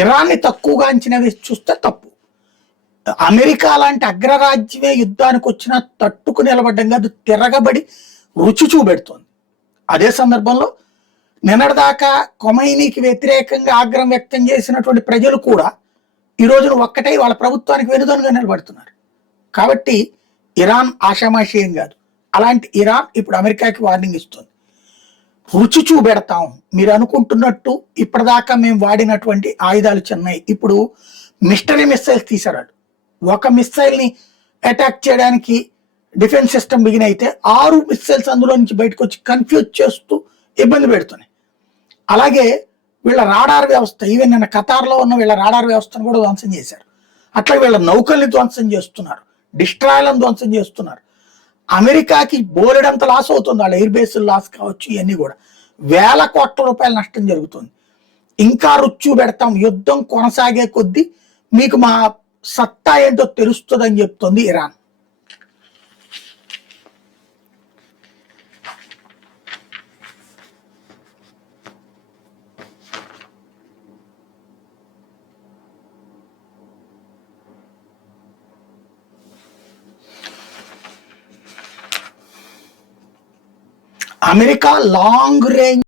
ఇరాన్ని తక్కువగా అంచనా వేసి చూస్తే తప్పు. అమెరికా లాంటి అగ్రరాజ్యమే యుద్ధానికి వచ్చినా తట్టుకు నిలబడ్డం కాదు, తిరగబడి రుచి చూపెడుతోంది. అదే సందర్భంలో నిన్నటిదాకా ఖొమైనీకి వ్యతిరేకంగా ఆగ్రహం వ్యక్తం చేసినటువంటి ప్రజలు కూడా ఈ రోజున ఒక్కటై వాళ్ళ ప్రభుత్వానికి వెనుదనుగా నిలబడుతున్నారు. కాబట్టి ఇరాన్ ఆషామాషీయం కాదు. అలాంటి ఇరాన్ ఇప్పుడు అమెరికాకి వార్నింగ్ ఇస్తుంది. రుచి చూపెడతాం, మీరు అనుకుంటున్నట్టు ఇప్పటిదాకా మేము వాడినటువంటి ఆయుధాలు చిన్నవి, ఇప్పుడు మిస్టరీ మిస్సైల్స్ తీసారాడు. ఒక మిస్సైల్ని అటాక్ చేయడానికి డిఫెన్స్ సిస్టమ్ బిగిన్ అయితే 6 మిస్సైల్స్ అందులో నుంచి బయటకు వచ్చి కన్ఫ్యూజ్ చేస్తూ ఇబ్బంది పెడుతున్నాయి. అలాగే వీళ్ళ రాడార్ వ్యవస్థ, ఈవెన్ నిన్న ఖతార్లో ఉన్న వీళ్ళ రాడార్ వ్యవస్థను కూడా ధ్వంసం చేశారు. అట్లా వీళ్ళ నౌకల్ని ధ్వంసం చేస్తున్నారు, డిస్ట్రాయలను ధ్వంసం చేస్తున్నారు. అమెరికాకి బోలెడంత లాస్ అవుతుంది, వాళ్ళ ఎయిర్ బేస్ లాస్ కావచ్చు, ఇవన్నీ కూడా వేల కోట్ల రూపాయల నష్టం జరుగుతుంది. ఇంకా రుచి పెడతాం, యుద్ధం కొనసాగే కొద్దీ మీకు మా సత్తా ఏంటో తెలుస్తుందని చెప్తుంది ఇరాన్. America long range